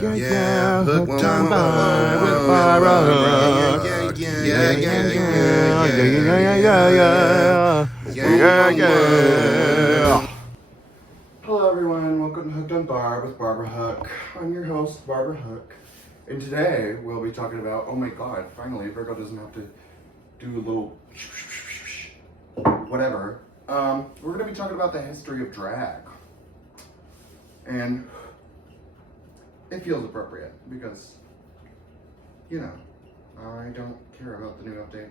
Yeah, hooked on Bar with Barbara Hook. Yeah. Hello everyone, welcome to Hooked on Bar with Barbara Hook. I'm your host, Barbara Hook. And today we'll be talking about, oh my god, finally Virgo doesn't have to do a little whatever. We're going to be talking about the history of drag. And it feels appropriate because, you know, I don't care about the new update.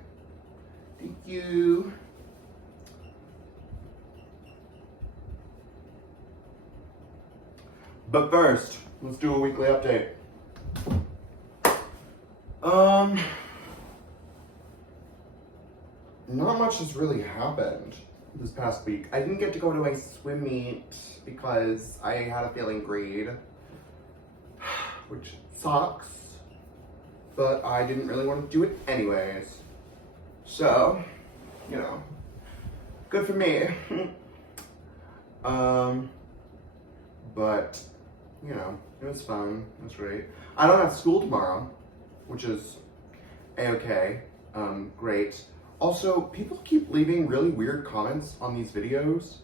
Thank you. But first, let's do a weekly update. Not much has really happened this past week. I didn't get to go to a swim meet because I had a failing grade, which sucks, but I didn't really want to do it anyways. So, you know, good for me. But, you know, it was fun. It was great. I don't have school tomorrow, which is a-okay. Great. Also, people keep leaving really weird comments on these videos.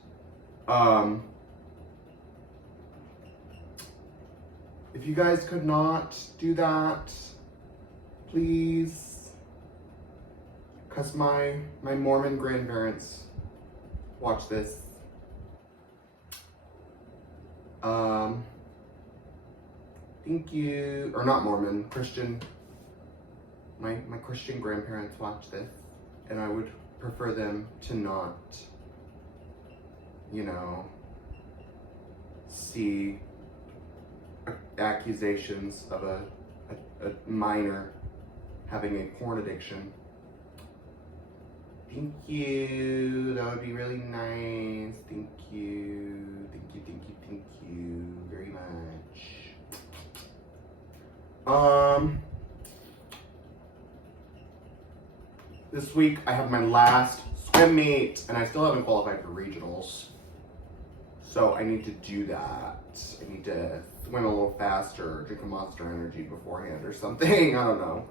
If you guys could not do that, please. Because my Mormon grandparents watch this. Thank you. Or not Mormon, Christian. My Christian grandparents watch this. And I would prefer them to not, you know, see accusations of a minor having a porn addiction. Thank you. That would be really nice. Thank you. Thank you, thank you, thank you very much. This week I have my last swim meet and I still haven't qualified for regionals. So I need to do that. I need to swim a little faster, drink a Monster Energy beforehand or something. I don't know.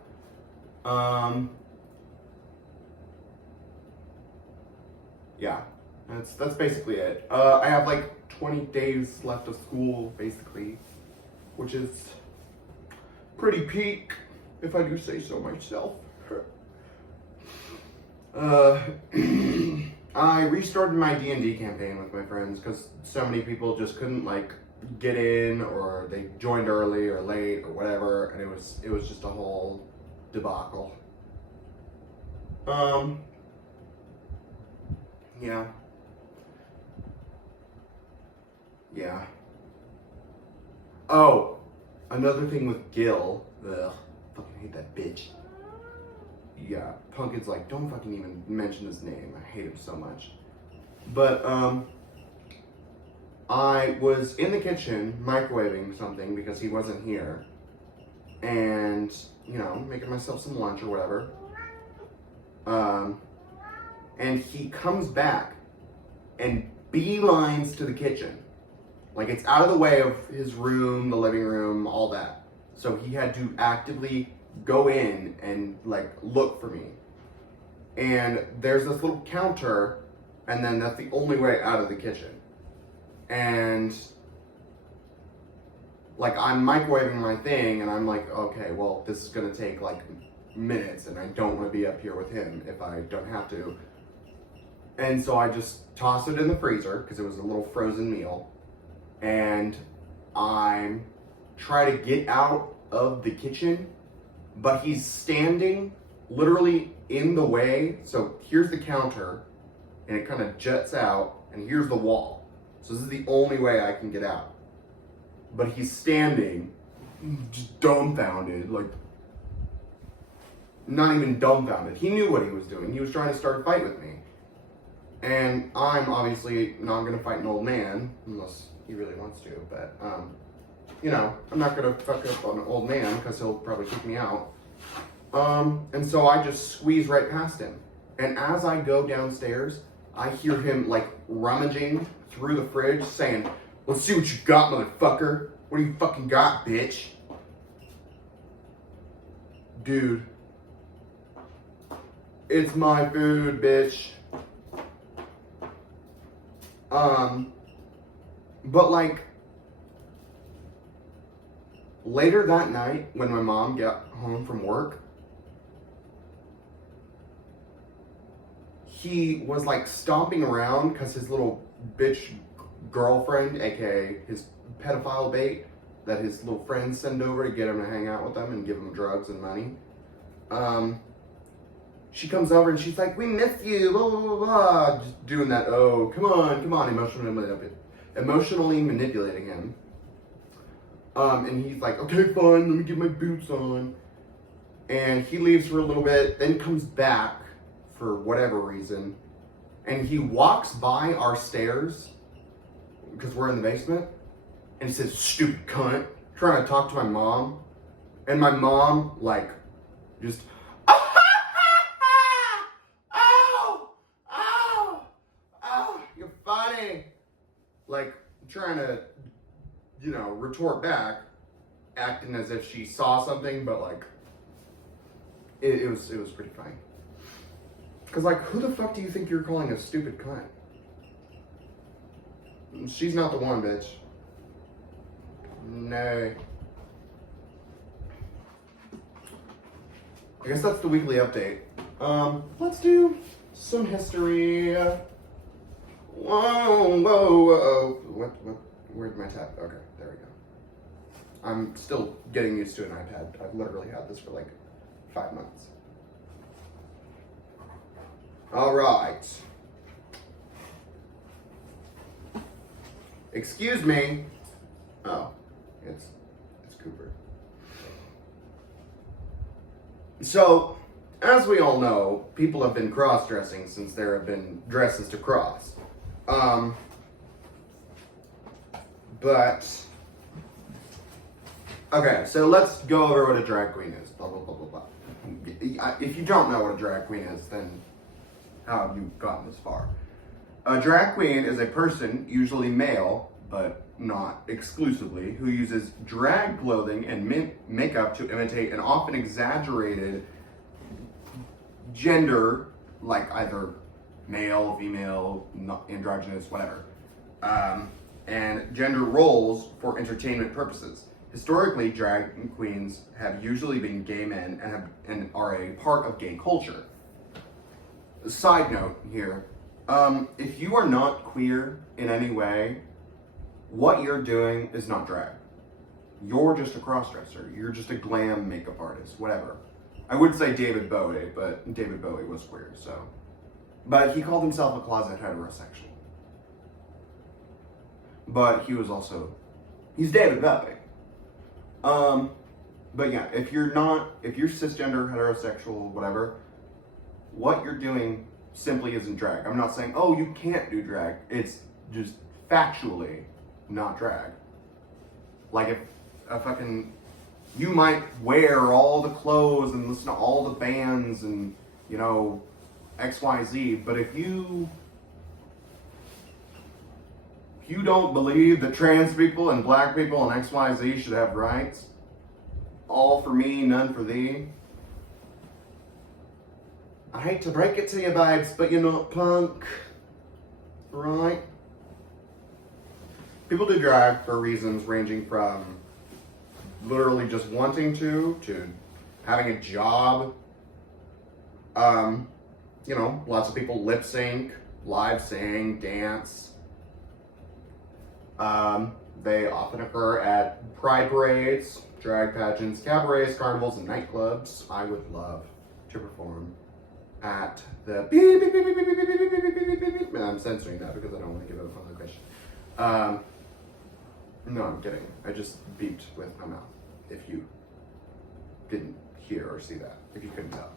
Yeah, that's basically it. I have like 20 days left of school, basically, which is pretty peak, if I do say so myself. I restarted my D&D campaign with my friends because so many people just couldn't like get in, or they joined early or late or whatever, and it was just a whole debacle. Yeah. Oh, another thing with Gil. Ugh, fucking hate that bitch. Yeah, Pumpkin's like, don't fucking even mention his name. I hate him so much. But, I was in the kitchen microwaving something because he wasn't here. And, you know, making myself some lunch or whatever. And he comes back and beelines to the kitchen. Like, it's out of the way of his room, the living room, all that. So he had to actively go in and, like, look for me. And there's this little counter, and then that's the only way out of the kitchen. And, like, I'm microwaving my thing, and I'm like, okay, well, this is gonna take, like, minutes, and I don't want to be up here with him if I don't have to. And so I just tossed it in the freezer because it was a little frozen meal, and I try to get out of the kitchen, but he's standing literally in the way. So here's the counter, and it kind of juts out, and here's the wall. So this is the only way I can get out. But he's standing, just dumbfounded, like, not even dumbfounded. He knew what he was doing. He was trying to start a fight with me. And I'm obviously not going to fight an old man, unless he really wants to, but, you know, I'm not going to fuck up on an old man, because he'll probably kick me out. And so I just squeeze right past him. And as I go downstairs, I hear him, like, rummaging through the fridge, saying, "Let's see what you got, motherfucker. What do you fucking got, bitch?" dude, it's my food, bitch. But like, later that night, when my mom got home from work, he was like stomping around because his little bitch girlfriend, aka his pedophile bait, that his little friends send over to get him to hang out with them and give him drugs and money. She comes over and she's like, "We miss you," blah, blah, blah, blah. Just doing that, oh, come on, emotionally manipulating him. And he's like, "Okay, fine, let me get my boots on." And he leaves for a little bit, then comes back for whatever reason. And he walks by our stairs, because we're in the basement, and he says, "Stupid cunt," trying to talk to my mom. And my mom, like, just, you're funny. Like, trying to, retort back, acting as if she saw something, but like, it was pretty funny. Because, like, who the fuck do you think you're calling a stupid cunt? She's not the one, bitch. No. I guess that's the weekly update. Let's do some history. Whoa. What? Where's my tab? Okay, there we go. I'm still getting used to an iPad. I've literally had this for like 5 months. All right. Excuse me. Oh, it's Cooper. So, as we all know, people have been cross-dressing since there have been dresses to cross. But okay, so let's go over what a drag queen is. Blah blah blah blah blah. If you don't know what a drag queen is, then how have you gotten this far? A drag queen is a person, usually male, but not exclusively, who uses drag clothing and makeup to imitate an often exaggerated gender, like either male, female, androgynous, whatever, and gender roles for entertainment purposes. Historically, drag queens have usually been gay men and are a part of gay culture. Side note here, if you are not queer in any way, what you're doing is not drag. You're just a crossdresser. You're just a glam makeup artist, whatever. I would say David Bowie, but David Bowie was queer, so. But he called himself a closet heterosexual. But he was also, he's David Bowie. But yeah, if you're cisgender, heterosexual, whatever, what you're doing simply isn't drag. I'm not saying, oh, you can't do drag. It's just factually not drag. Like if you might wear all the clothes and listen to all the bands and, XYZ, but if you don't believe that trans people and black people and XYZ should have rights, all for me, none for thee, I hate to break it to you, babes, but you're not punk, right? People do drag for reasons ranging from literally just wanting to having a job. Lots of people lip sync, live sing, dance. They often occur at pride parades, drag pageants, cabarets, carnivals, and nightclubs. I would love to perform at the beep, beep, beep, beep, beep, beep, beep, beep, beep, beep, beep, beep. And I'm censoring that because I don't want to give it a public question. No, I'm kidding. I just beeped with my mouth. If you didn't hear or see that, if you couldn't tell.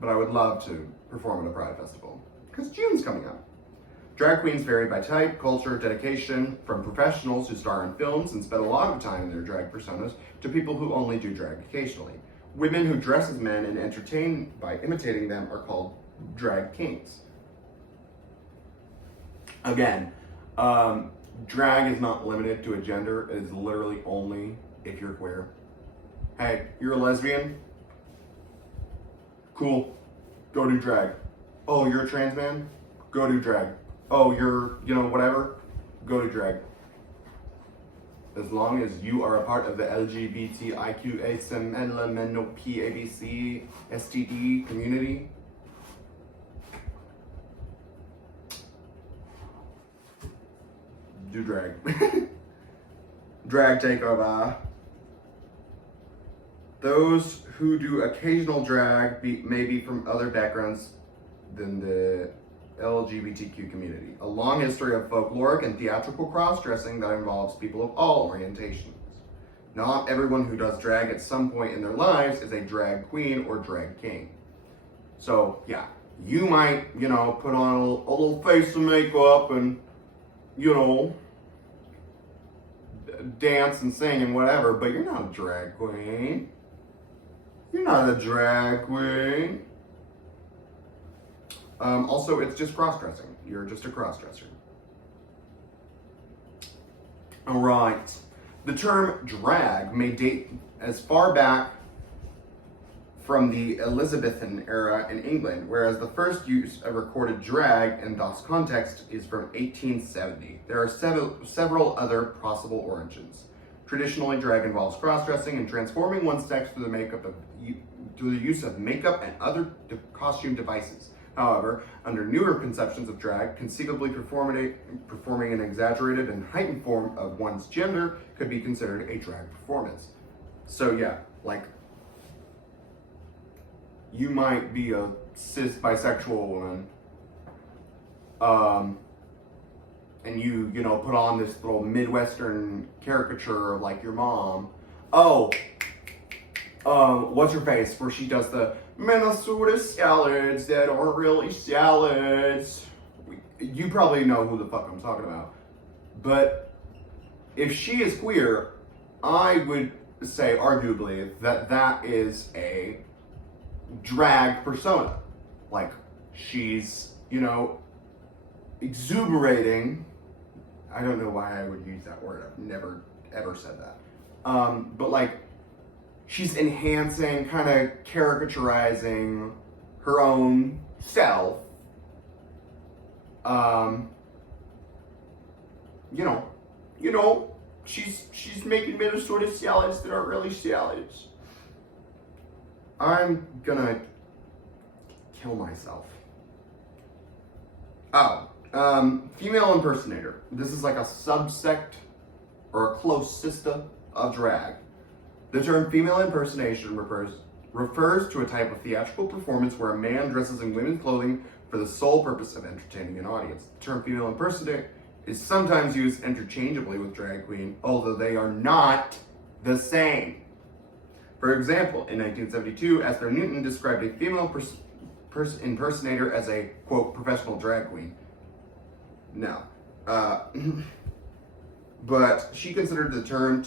But I would love to perform at a Pride Festival because June's coming up. Drag queens vary by type, culture, dedication, from professionals who star in films and spend a lot of time in their drag personas to people who only do drag occasionally. Women who dress as men and entertain by imitating them are called drag kings. Again, drag is not limited to a gender. It is literally only if you're queer. Hey, you're a lesbian? Cool. Go do drag. Oh, you're a trans man? Go do drag. Oh, you're, whatever? Go do drag. As long as you are a part of the LGBTIQA STD community, do drag. Drag takeover. Those who do occasional drag may be from other backgrounds than the LGBTQ community. A long history of folkloric and theatrical cross-dressing that involves people of all orientations. Not everyone who does drag at some point in their lives is a drag queen or drag king. So yeah, you might, put on a little face of makeup and, dance and sing and whatever, but you're not a drag queen. You're not a drag queen. Also, it's just cross-dressing. You're just a cross-dresser. All right. The term drag may date as far back from the Elizabethan era in England, whereas the first use of recorded drag in this context is from 1870. There are several other possible origins. Traditionally, drag involves cross-dressing and transforming one's sex through the use of makeup and other costume devices. However, under newer conceptions of drag, conceivably performing an exaggerated and heightened form of one's gender could be considered a drag performance. So yeah, like, you might be a cis bisexual woman, and you put on this little Midwestern caricature of like your mom. What's her face? Where she does the Minnesota salads that aren't really salads. You probably know who the fuck I'm talking about. But if she is queer, I would say arguably that is a drag persona. Like, she's, exuberating. I don't know why I would use that word. I've never ever said that. But like, she's enhancing, kind of caricaturizing her own self. She's making Minnesota salads that aren't really salads. I'm gonna kill myself. Female impersonator. This is like a subsect or a close sister of drag. The term female impersonation refers to a type of theatrical performance where a man dresses in women's clothing for the sole purpose of entertaining an audience. The term female impersonator is sometimes used interchangeably with drag queen, although they are not the same. For example, in 1972, Esther Newton described a female impersonator as a, quote, professional drag queen. No. But she considered the term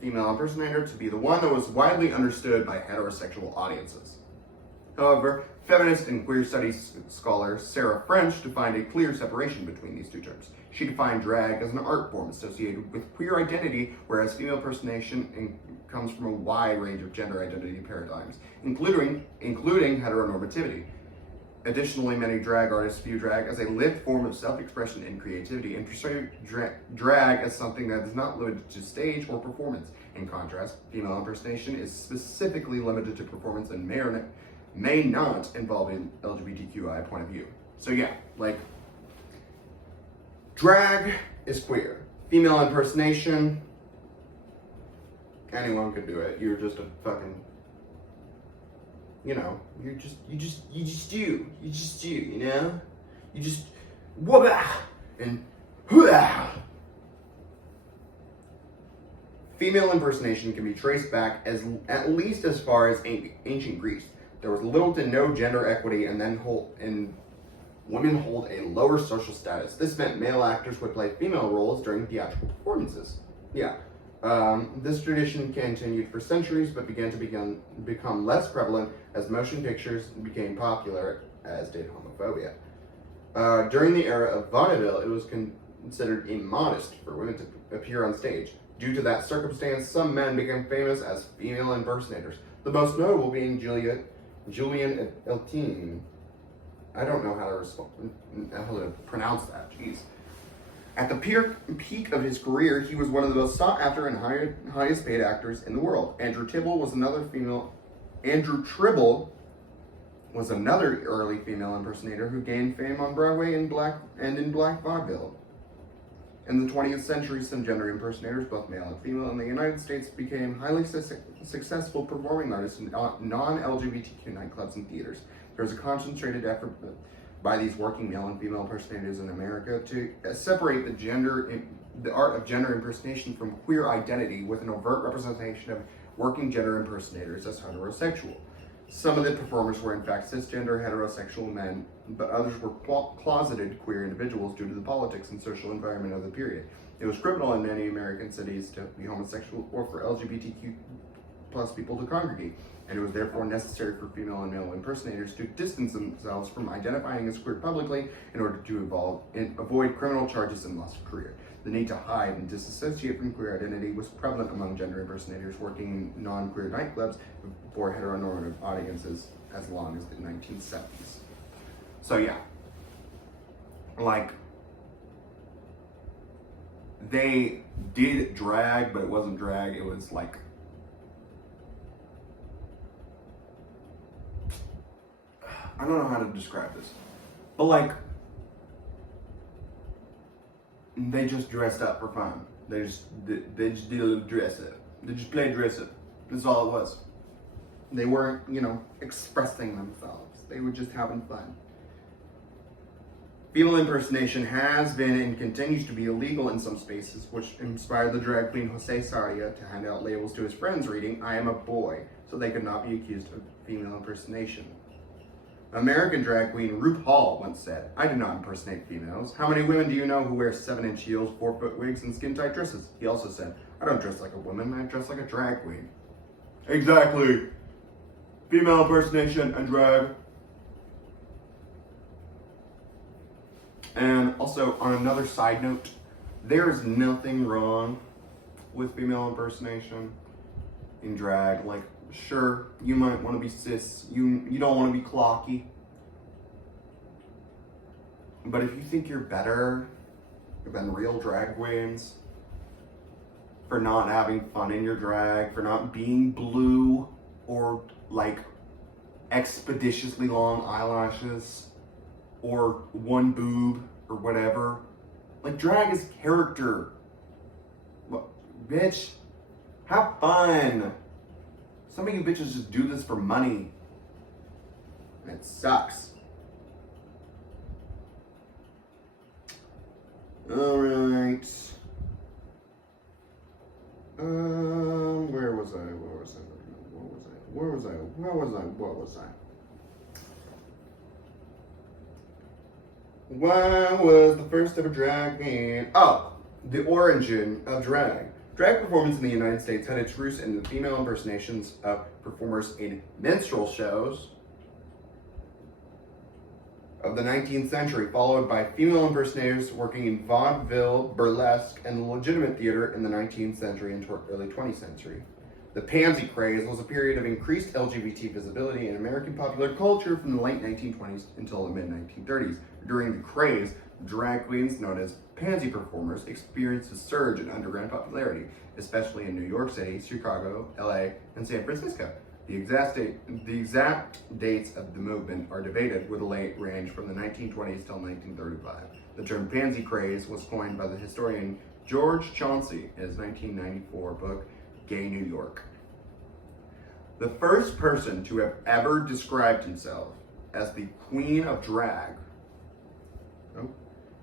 female impersonator to be the one that was widely understood by heterosexual audiences. However, feminist and queer studies scholar Sarah French defined a clear separation between these two terms. She defined drag as an art form associated with queer identity, whereas female impersonation comes from a wide range of gender identity paradigms, including heteronormativity. Additionally, many drag artists view drag as a lived form of self-expression and creativity, and portray drag as something that is not limited to stage or performance. In contrast, female impersonation is specifically limited to performance and may not involve an LGBTQI point of view. So yeah, like, drag is queer. Female impersonation, anyone could do it. You're just a fucking, you just do, whoa, and hoo-ah. Female impersonation can be traced back at least as far as ancient Greece. There was little to no gender equity, and women hold a lower social status. This meant male actors would play female roles during theatrical performances. Yeah. This tradition continued for centuries, but began to become less prevalent as motion pictures became popular, as did homophobia. During the era of vaudeville, it was considered immodest for women to appear on stage. Due to that circumstance, some men became famous as female impersonators, the most notable being Julian Eltine. I don't know how to pronounce that, jeez. At the peak of his career, he was one of the most sought after and highest paid actors in the world. Andrew Tribble was another early female impersonator who gained fame on Broadway and in black vaudeville. In the 20th century, some gender impersonators, both male and female, in the United States became highly successful performing artists in non-LGBTQ nightclubs and theaters. There was a concentrated effort by these working male and female impersonators in America to separate the art of gender impersonation from queer identity with an overt representation of working gender impersonators as heterosexual. Some of the performers were in fact cisgender heterosexual men, but others were closeted queer individuals due to the politics and social environment of the period. It was criminal in many American cities to be homosexual or for LGBTQ plus people to congregate, and it was therefore necessary for female and male impersonators to distance themselves from identifying as queer publicly in order to avoid criminal charges and loss of career. The need to hide and disassociate from queer identity was prevalent among gender impersonators working in non-queer nightclubs for heteronormative audiences as long as the 1970s. So yeah, like, they did drag, but it wasn't drag, it was like, I don't know how to describe this, but like, they just dressed up for fun. They just did a little dress up. They just played dress up. That's all it was. They weren't, expressing themselves. They were just having fun. Female impersonation has been and continues to be illegal in some spaces, which inspired the drag queen Jose Sarria to hand out labels to his friends reading, "I am a boy," so they could not be accused of female impersonation. American drag queen RuPaul once said, "I do not impersonate females. How many women do you know who wear 7-inch heels, 4-foot wigs, and skin-tight dresses?" He also said, "I don't dress like a woman, I dress like a drag queen." Exactly. Female impersonation and drag. And also, on another side note, there is nothing wrong with female impersonation in drag. Like, sure, you might want to be cis, you don't want to be clocky, but if you think you're better than real drag queens for not having fun in your drag, for not being blue or like expeditiously long eyelashes or one boob or whatever, like, drag is character. What, bitch, have fun. Some of you bitches just do this for money. And it sucks. Alright. Where was I? What was the first ever drag queen? Oh, the origin of drag. Drag performance in the United States had its roots in the female impersonations of performers in minstrel shows of the 19th century, followed by female impersonators working in vaudeville, burlesque, and legitimate theater in the 19th century and early 20th century. The pansy craze was a period of increased LGBT visibility in American popular culture from the late 1920s until the mid-1930s. During the craze, drag queens, known as pansy performers, experienced a surge in underground popularity, especially in New York City, Chicago, LA, and San Francisco. The exact dates of the movement are debated, with a late range from the 1920s till 1935. The term pansy craze was coined by the historian George Chauncey in his 1994 book, Gay New York. The first person to have ever described himself as the queen of drag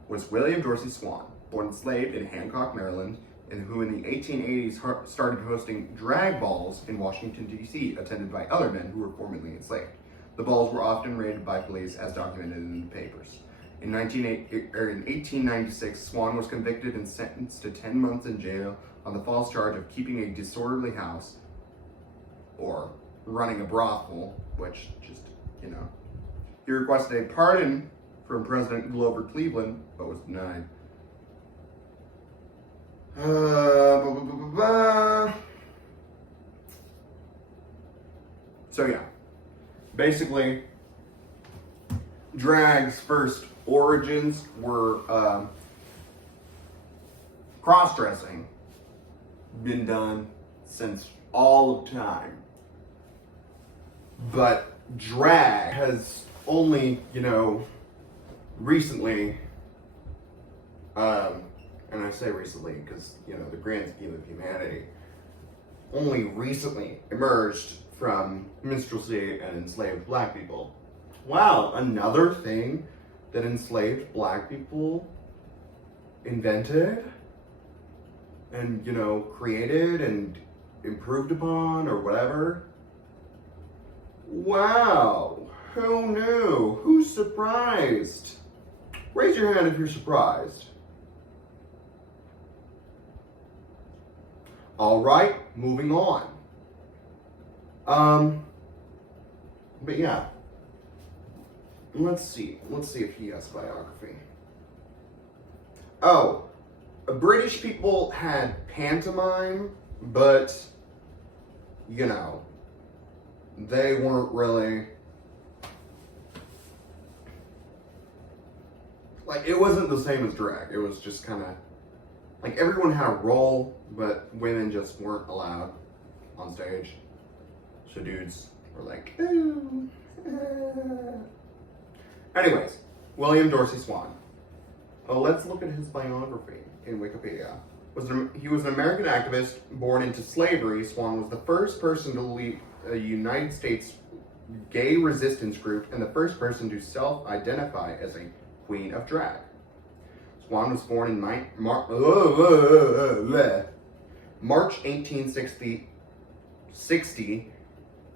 was William Dorsey Swann, born enslaved in Hancock, Maryland, and who in the 1880s started hosting drag balls in Washington, D.C., attended by other men who were formerly enslaved. The balls were often raided by police, as documented in the papers. In 1896, Swann was convicted and sentenced to 10 months in jail on the false charge of keeping a disorderly house or running a brothel, which just, He requested a pardon from President Grover Cleveland, but was denied. Blah, blah, blah, blah, blah. So yeah, basically, drag's first origins were cross-dressing. Been done since all of time. But drag has only, recently, and I say recently because, the grand scheme of humanity, only recently emerged from minstrelsy and enslaved black people. Wow, another thing that enslaved black people invented and, created and improved upon or whatever. Wow, who knew? Who's surprised? Raise your hand if you're surprised. All right, moving on. But yeah, let's see if he has biography. Oh, British people had pantomime, but, they weren't really, it wasn't the same as drag. It was just kind of, everyone had a role, but women just weren't allowed on stage. So dudes were like, ooh. Anyways, William Dorsey Swan. Let's look at his biography in Wikipedia. He was an American activist born into slavery. Swan was the first person to lead a United States gay resistance group and the first person to self-identify as a queen of drag. Swan was born in March 1860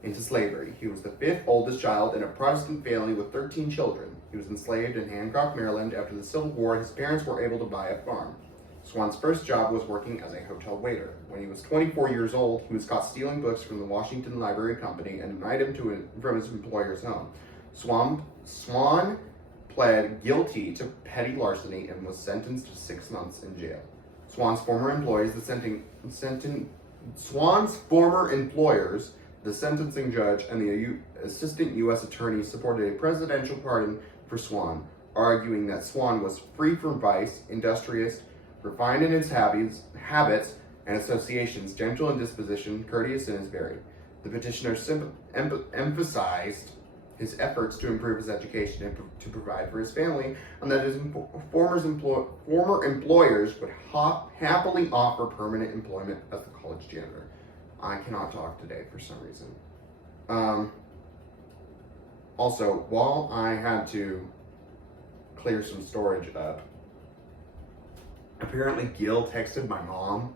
into slavery. He was the fifth oldest child in a Protestant family with 13 children. He was enslaved in Hancock, Maryland. After the Civil War, his parents were able to buy a farm. Swan's first job was working as a hotel waiter. When he was 24 years old, he was caught stealing books from the Washington Library Company and denied him from his employer's home. Swan pled guilty to petty larceny and was sentenced to 6 months in jail. Swan's former employers, the sentencing judge, and the assistant U.S. attorney supported a presidential pardon for Swan, arguing that Swan was free from vice, industrious, refined in his habits and associations, gentle in disposition, courteous in his bearing. The petitioner emphasized his efforts to improve his education and to provide for his family, and that his former employers would happily offer permanent employment as the college janitor. I cannot talk today for some reason. Also, while I had to clear some storage up, apparently Gil texted my mom,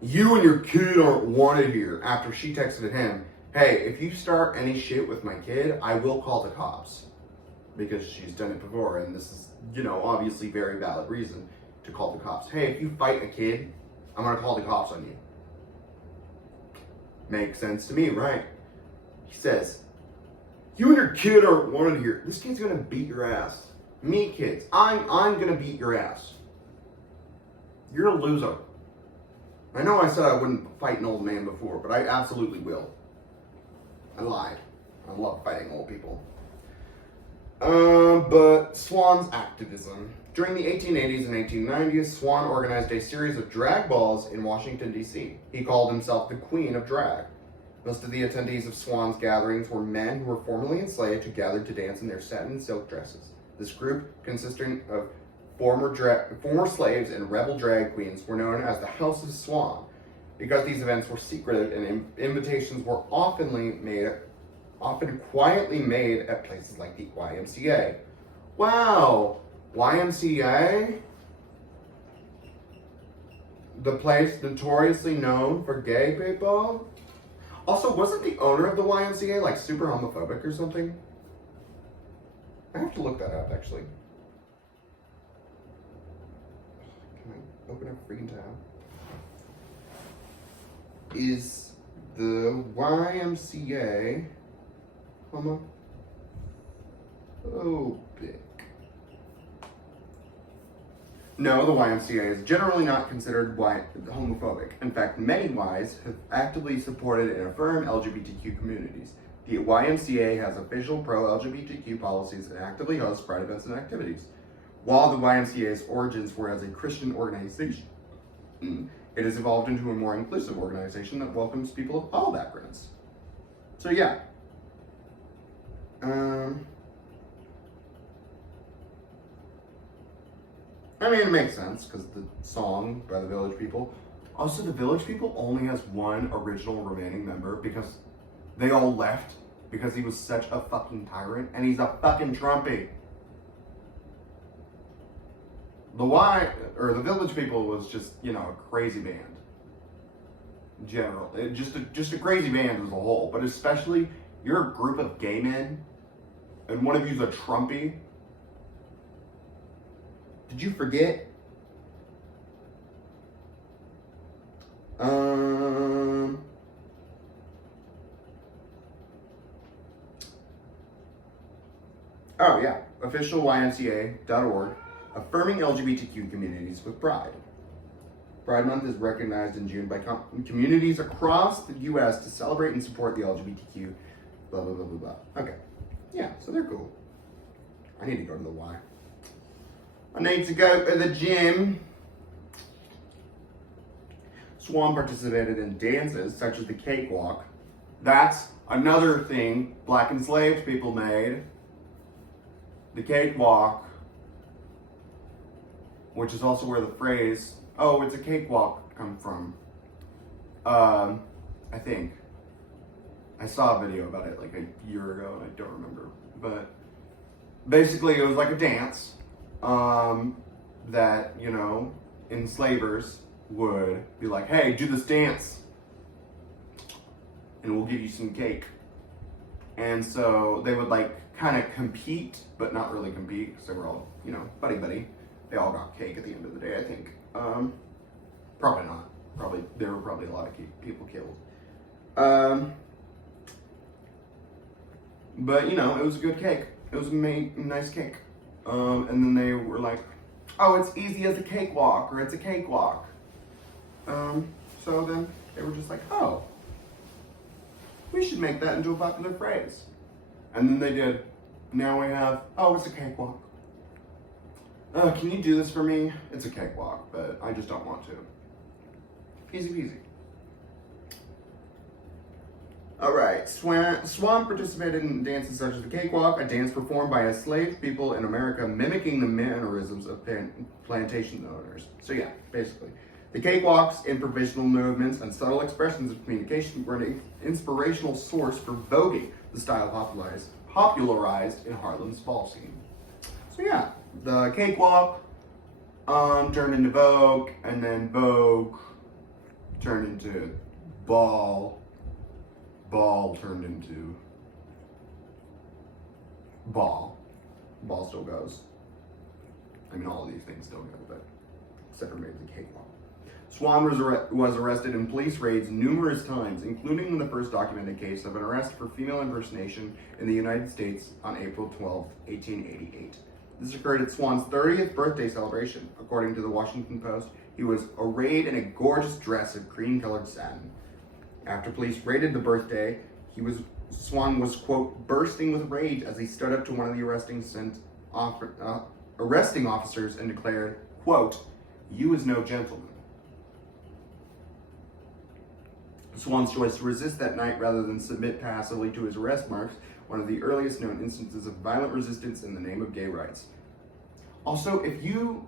"You and your kid aren't wanted here," after she texted him, "Hey, if you start any shit with my kid, I will call the cops." Because she's done it before, and this is, obviously very valid reason to call the cops. Hey, if you fight a kid, I'm gonna call the cops on you. Makes sense to me, right? He says, "You and your kid aren't wanted here." This kid's gonna beat your ass. Me, kids, I'm gonna beat your ass. You're a loser. I know I said I wouldn't fight an old man before, but I absolutely will. I lied. I love fighting old people. But Swan's activism. During the 1880s and 1890s, Swan organized a series of drag balls in Washington, D.C. He called himself the Queen of Drag. Most of the attendees of Swan's gatherings were men who were formerly enslaved who gathered to dance in their satin silk dresses. This group, consisting of former slaves and rebel drag queens, were known as the House of Swan. Because these events were secretive and invitations were often quietly made at places like the YMCA. Wow! YMCA? The place notoriously known for gay people? Also, wasn't the owner of the YMCA super homophobic or something? I have to look that up, actually. Can I open a freaking tab? Is the YMCA homophobic? No, the YMCA is generally not considered homophobic. In fact, many Ys have actively supported and affirmed LGBTQ communities. The YMCA has official pro-LGBTQ policies and actively hosts pride events and activities. While the YMCA's origins were as a Christian organization, it has evolved into a more inclusive organization that welcomes people of all backgrounds. So yeah. I mean, it makes sense because the song by the Village People. Also, the Village People only has one original remaining member because they all left because he was such a fucking tyrant and he's a fucking Trumpy. The Village People was just, a crazy band. In general, just a crazy band as a whole. But especially, you're a group of gay men, and one of you's a Trumpy. Did you forget? Oh yeah, official YMCA.org, affirming LGBTQ communities with pride. Pride Month is recognized in June by communities across the U.S. to celebrate and support the LGBTQ, blah, blah, blah, blah, blah. Okay. Yeah, so they're cool. I need to go to the Y. I need to go to the gym. Swan participated in dances such as the cakewalk. That's another thing black enslaved people made. The cakewalk, which is also where the phrase, "Oh, it's a cakewalk," come from. I think. I saw a video about it like a year ago and I don't remember. But basically it was like a dance that, enslavers would be like, "Hey, do this dance and we'll give you some cake." And so they would kind of compete, but not really compete because they were all, buddy. They all got cake at the end of the day, I think. Probably not. There were probably a lot of people killed. But, it was a good cake. It was a nice cake. And then they were like, "Oh, it's easy as a cakewalk," or "It's a cakewalk." So then they were just like, "Oh, we should make that into a popular phrase." And then they did. Now we have, "Oh, it's a cakewalk. Can you do this for me? It's a cakewalk, but I just don't want to." Easy peasy. Alright, Swan participated in dances such as the cakewalk, a dance performed by enslaved people in America mimicking the mannerisms of plantation owners. So yeah, basically. The cakewalks, improvisational movements, and subtle expressions of communication were an inspirational source for voguing, the style popularized in Harlem's ball scene. So yeah, the cakewalk turned into Vogue, and then Vogue turned into ball. Ball turned into ball. Ball still goes. I mean, all of these things still go, but except for maybe the cakewalk. Swan was arrested in police raids numerous times, including in the first documented case of an arrest for female impersonation in the United States on April 12, 1888. This occurred at Swan's 30th birthday celebration. According to the Washington Post, he was arrayed in a gorgeous dress of cream-colored satin. After police raided the birthday, Swan was, quote, bursting with rage as he stood up to one of the arresting officers and declared, quote, "You is no gentleman." Swan's choice to resist that night rather than submit passively to his arrest marks one of the earliest known instances of violent resistance in the name of gay rights. Also, if you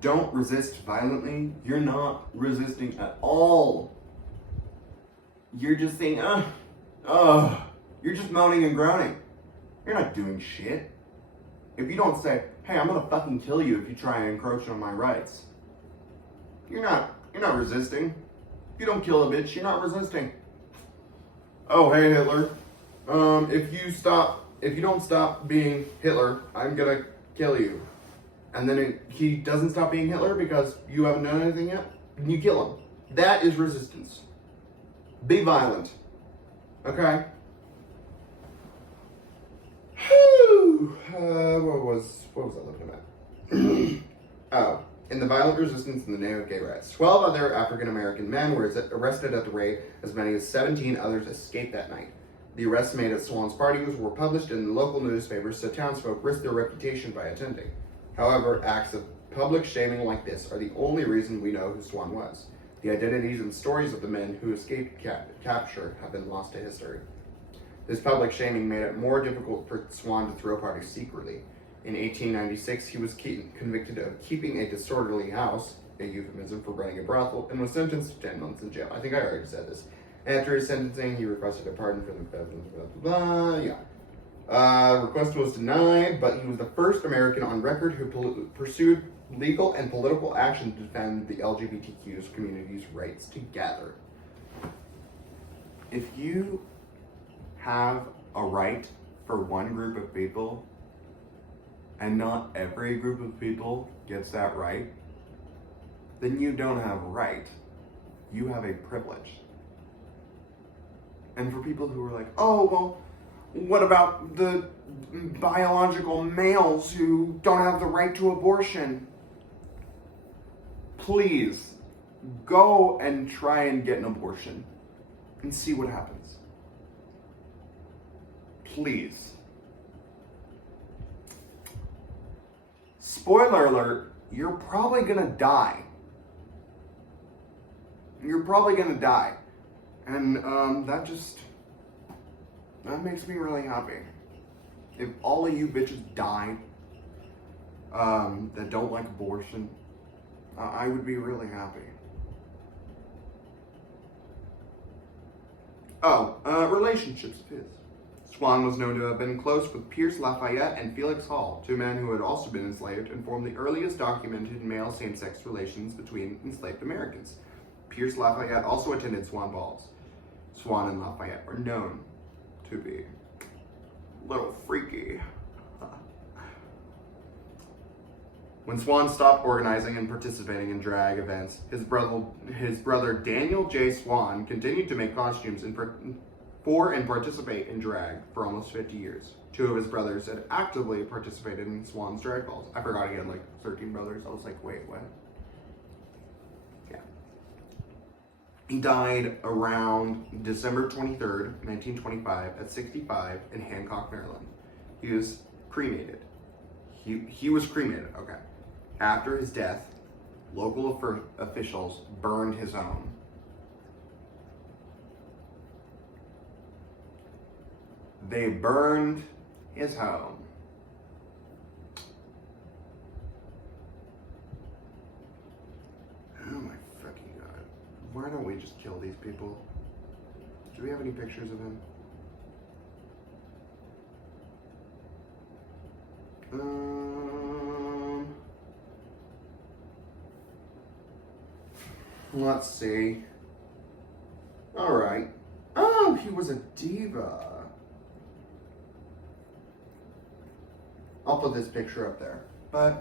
don't resist violently, you're not resisting at all. You're just saying, you're just moaning and groaning. You're not doing shit. If you don't say, "Hey, I'm gonna fucking kill you if you try and encroach on my rights," you're not resisting. If you don't kill a bitch, you're not resisting. "Oh, hey, Hitler. If you don't stop being Hitler, I'm gonna kill you." And then he doesn't stop being Hitler because you haven't done anything yet, and you kill him. That is resistance. Be violent. Okay? What was I looking at? Oh, in the violent resistance in the name of gay rights. 12 other African American men were arrested at the raid. As many as 17 others escaped that night. The arrests made at Swan's parties were published in the local newspapers, so townsfolk risked their reputation by attending. However, acts of public shaming like this are the only reason we know who Swan was. The identities and stories of the men who escaped capture have been lost to history. This public shaming made it more difficult for Swan to throw parties secretly. In 1896, he was convicted of keeping a disorderly house, a euphemism for running a brothel, and was sentenced to 10 months in jail. I think I already said this. After his sentencing, he requested a pardon for the request was denied, but he was the first American on record who pursued legal and political action to defend the LGBTQ community's rights to gather. If you have a right for one group of people, and not every group of people gets that right, then you don't have a right. You have a privilege. And for people who are like, oh, well, what about the biological males who don't have the right to abortion? Please, go and try and get an abortion and see what happens. Please. Spoiler alert, you're probably gonna die. You're probably gonna die. And that makes me really happy. If all of you bitches die that don't like abortion, I would be really happy. Relationships of his. Swan was known to have been close with Pierce Lafayette and Felix Hall, two men who had also been enslaved and formed the earliest documented male same-sex relations between enslaved Americans. Pierce Lafayette also attended Swan balls. Swan and Lafayette were known to be a little freaky. When Swan stopped organizing and participating in drag events, his brother Daniel J. Swan continued to make costumes and participate in drag for almost 50 years. Two of his brothers had actively participated in Swan's drag balls. I forgot he had like 13 brothers. I was like, wait, what? Yeah. He died around December 23rd, 1925 at 65 in Hancock, Maryland. He was cremated. He was cremated, okay. After his death, local officials burned his home. They burned his home. Oh my fucking god. Why don't we just kill these people? Do we have any pictures of him? Let's see. Alright. Oh, he was a diva. I'll put this picture up there. But,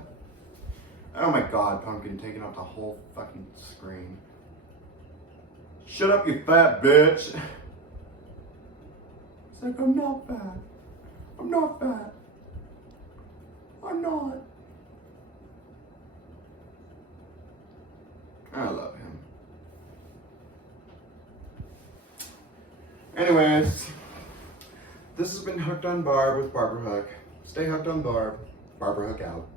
oh my god, Pumpkin taking up the whole fucking screen. Shut up, you fat bitch. It's like, I'm not fat. I'm not fat. I'm not. I love him. Anyways, this has been Hooked on Barb with Barbara Hook. Stay hooked on Barb. Barbara Hook out.